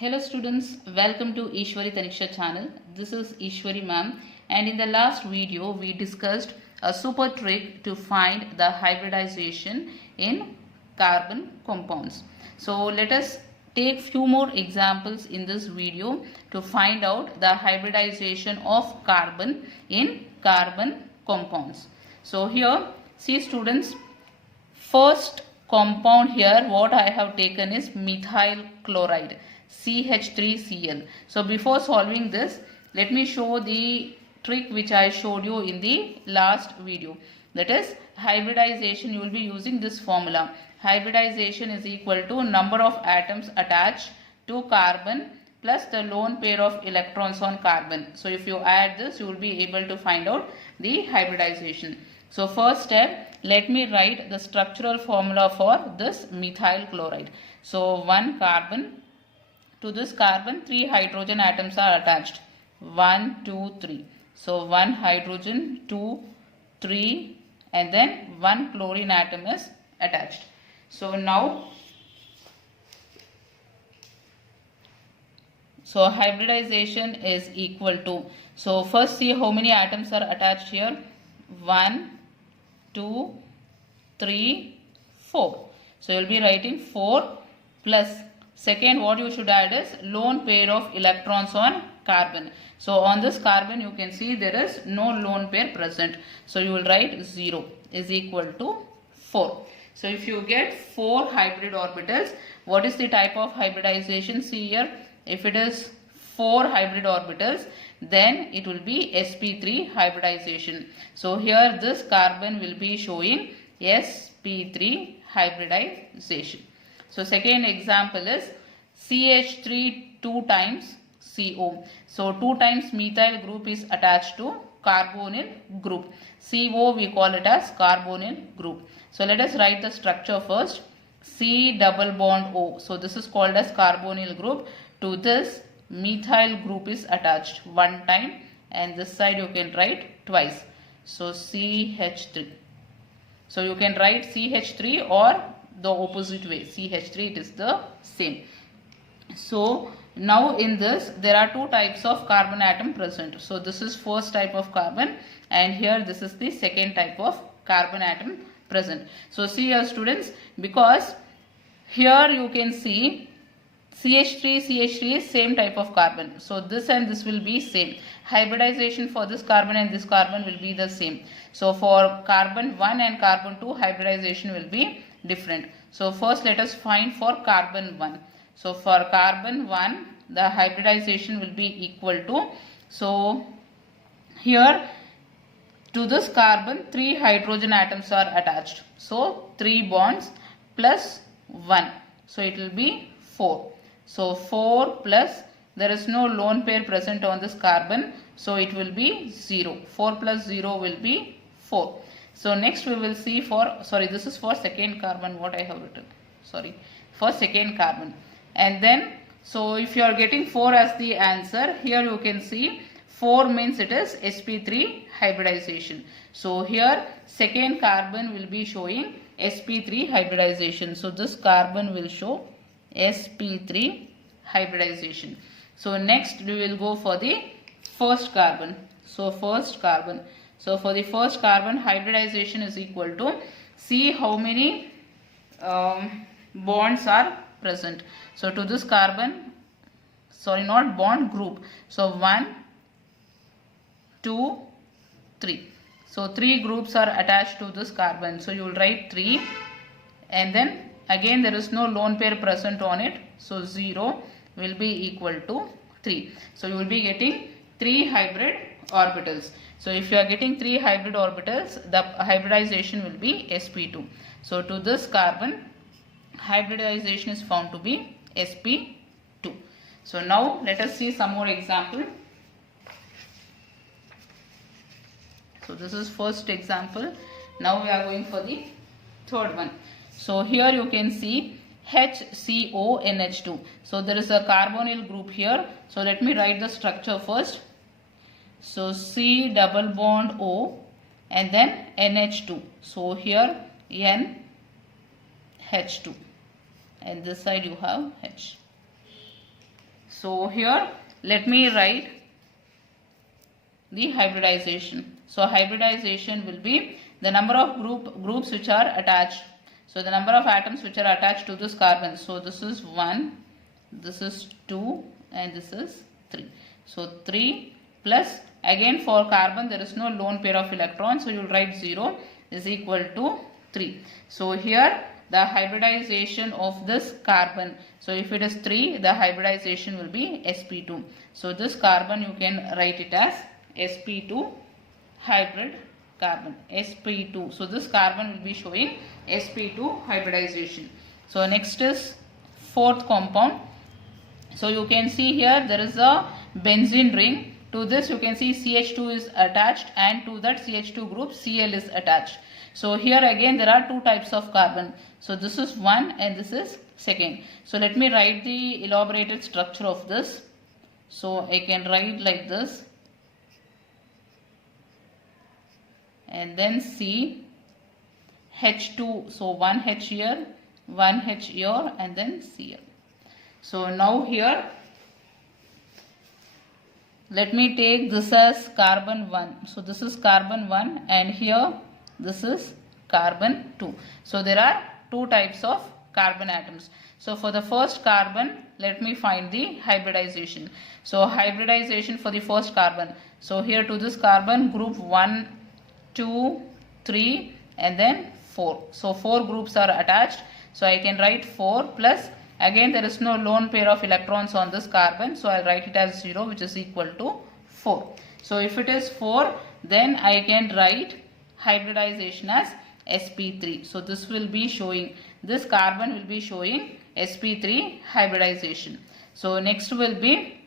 Hello students, welcome to Ishwari Taniksha channel. This is Ishwari ma'am, and in the last video we discussed a super trick to find the hybridization in carbon compounds. So let us take few more examples in this video to find out the hybridization of carbon in carbon compounds. So here see students, first compound here what I have taken is methyl chloride CH3Cl. So before solving this, let me show the trick which I showed you in the last video. That is hybridization. You will be using this formula. Hybridization is equal to number of atoms attached to carbon plus the lone pair of electrons on carbon. So if you add this, you will be able to find out the hybridization. So first step, let me write the structural formula for this methyl chloride. So one carbon, to this carbon 3 hydrogen atoms are attached. 1, 2, 3. So 1 hydrogen, 2, 3 and then 1 chlorine atom is attached. So now, so hybridization is equal to, so first see how many atoms are attached here. 1, 2, 3, 4. So you will be writing 4 plus second what you should add is lone pair of electrons on carbon. So on this carbon you can see there is no lone pair present. So you will write 0 is equal to 4. So if you get 4 hybrid orbitals, what is the type of hybridization? See here, if it is 4 hybrid orbitals, then it will be sp3 hybridization. So here this carbon will be showing sp3 hybridization. So second example is CH3 2 times CO. So 2 times methyl group is attached to carbonyl group. CO we call it as carbonyl group. So let us write the structure first. C double bond O. So this is called as carbonyl group. To this methyl group is attached one time and this side you can write twice. So CH3. So you can write CH3 or the opposite way, CH3, it is the same. So now in this there are two types of carbon atom present. So this is first type of carbon and here this is the second type of carbon atom present. So see here students, because here you can see CH3 is same type of carbon. So this and this will be same. Hybridization for this carbon and this carbon will be the same. So for carbon 1 and carbon 2 hybridization will be different. So first let us find for carbon 1. So for carbon 1 the hybridization will be equal to, so here to this carbon 3 hydrogen atoms are attached. So 3 bonds plus 1. So it will be 4. So 4 plus, there is no lone pair present on this carbon. So it will be 0. 4 plus 0 will be 4. So next we will see for, sorry, this is for second carbon what I have written. Sorry, for second carbon. And then, so if you are getting 4 as the answer, here you can see 4 means it is sp3 hybridization. So here second carbon will be showing sp3 hybridization. So this carbon will show sp3 hybridization. So next we will go for the first carbon. So first carbon. So for the first carbon hybridization is equal to, see how many bonds are present. So to this carbon, sorry, not bond, group. So 1, 2, 3. So 3 groups are attached to this carbon. So you will write 3 and then again there is no lone pair present on it. So 0 will be equal to 3. So you will be getting 3 hybrid orbitals. So if you are getting 3 hybrid orbitals, the hybridization will be sp2. So to this carbon, hybridization is found to be sp2. So now let us see some more example. So this is first example. Now we are going for the third one. So here you can see HCONH2. So there is a carbonyl group here. So let me write the structure first. So C double bond O and then NH2. So here NH2 and this side you have H. So here let me write the hybridization. So hybridization will be the number of groups which are attached. So the number of atoms which are attached to this carbon. So this is 1, this is 2 and this is 3. So 3 plus, again for carbon there is no lone pair of electrons, so you will write 0 is equal to 3. So here the hybridization of this carbon, so if it is 3, the hybridization will be sp2. So this carbon you can write it as sp2 hybrid carbon, sp2. So this carbon will be showing sp2 hybridization. So next is fourth compound. So you can see here there is a benzene ring. To this you can see CH2 is attached, and to that CH2 group Cl is attached. So here again there are two types of carbon. So this is one and this is second. So let me write the elaborated structure of this. So I can write like this, and then C H2, so one H here, one H here, and then Cl. So now here let me take this as carbon 1. So this is carbon 1 and here this is carbon 2. So there are two types of carbon atoms. So for the first carbon, let me find the hybridization. So hybridization for the first carbon. So here to this carbon, group 1, 2, 3 and then 4. So 4 groups are attached. So I can write 4 plus, again there is no lone pair of electrons on this carbon. So I'll write it as 0, which is equal to 4. So if it is 4, then I can write hybridization as sp3. So this will be showing, this carbon will be showing sp3 hybridization. So next will be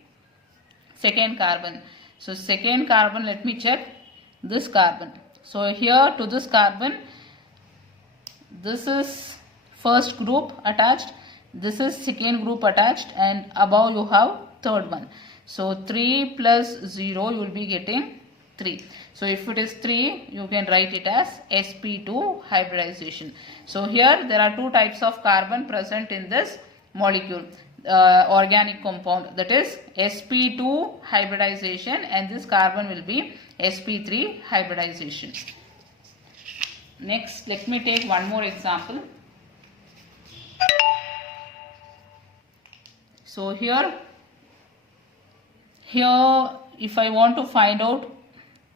second carbon. So second carbon, let me check this carbon. So here to this carbon, this is first group attached, this is second group attached, and above you have third one. So 3 plus 0 you will be getting 3. So if it is 3, you can write it as sp2 hybridization. So here there are two types of carbon present in this molecule, organic compound, that is sp2 hybridization, and this carbon will be sp3 hybridization. Next, let me take one more example. So here if I want to find out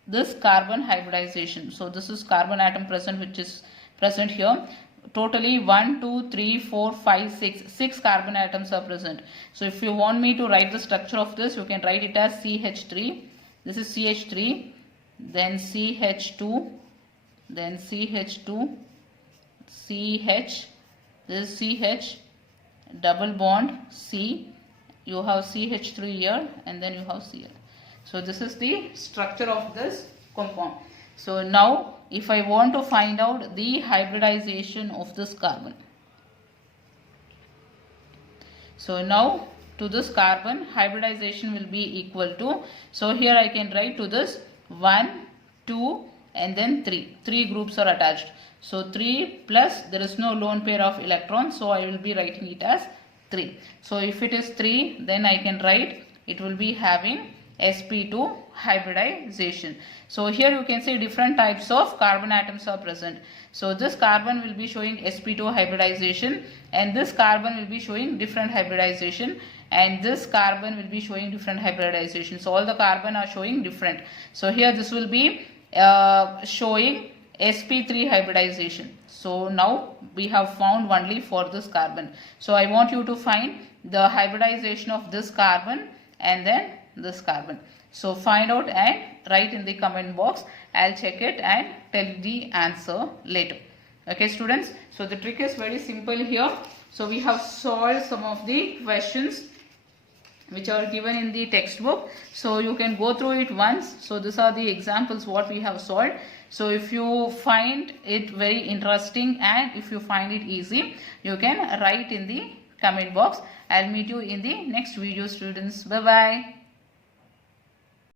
this carbon hybridization, so this is carbon atom present, which is present here. Totally 1, 2, 3, 4, 5, 6. 6 carbon atoms are present. So if you want me to write the structure of this, you can write it as CH3. This is CH3, then CH2, then CH2, CH, this is CH, double bond C, you have CH3 here, and then you have Cl. So this is the structure of this compound. So now if I want to find out the hybridization of this carbon, so now to this carbon hybridization will be equal to, so here I can write to this 1, 2 and then 3. 3 groups are attached. So 3 plus, there is no lone pair of electrons, so I will be writing it as 3. So if it is 3, then I can write it will be having sp2 hybridization. So here you can see different types of carbon atoms are present. So this carbon will be showing sp2 hybridization, and this carbon will be showing different hybridization, and this carbon will be showing different hybridization. So all the carbon are showing different. So here this will be showing sp3 hybridization. So now we have found only for this carbon. So I want you to find the hybridization of this carbon and then this carbon. So find out and write in the comment box. I'll check it and tell the answer later. Okay students, so the trick is very simple here. So we have solved some of the questions which are given in the textbook. So you can go through it once. So these are the examples what we have solved. So if you find it very interesting and if you find it easy, you can write in the comment box. I'll meet you in the next video students. Bye bye.